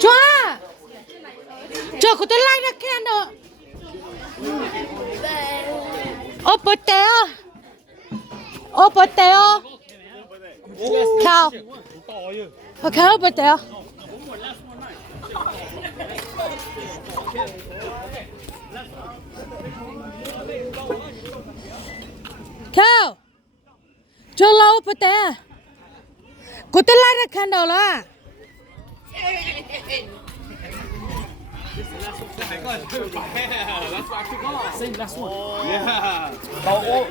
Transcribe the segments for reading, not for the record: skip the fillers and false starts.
Chua. Cho cô tôi like the candle. Open there. Open there. Cow. Okay, open there. Cow. Cho lâu open there. Cô tôi like the candle là.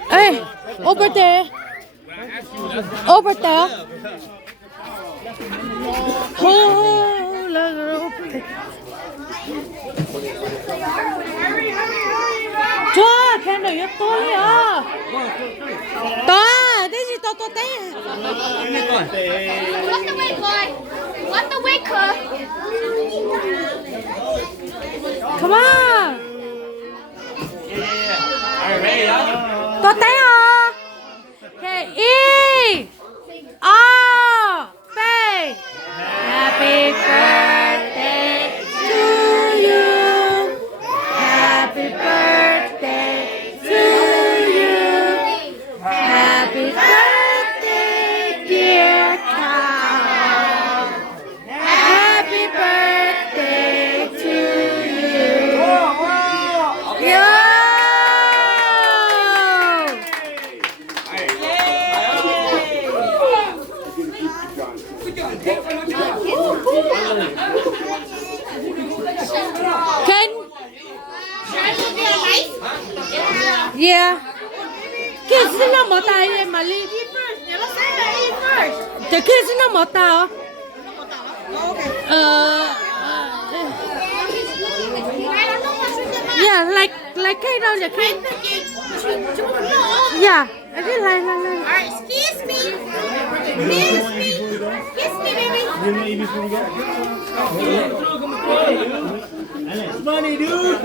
Hey, over there. Over there. Oh, Chua, candle yếu tối à. To, this is to there. What's the weight, boy? What's the weight, Kurt? Come on. Are you ready? To there à. Okay, E. R. B. Happy birthday to you. Happy birthday to you. Happy birthday, dear Tom. Happy birthday to you. Yo! Can yeah. Kids nó một tay em mà đi. The kids nó một tay. Yeah, like cái đâu vậy cái. Yeah, cái like. Alright, excuse me. Excuse me. Kiss me, baby. Money, dude.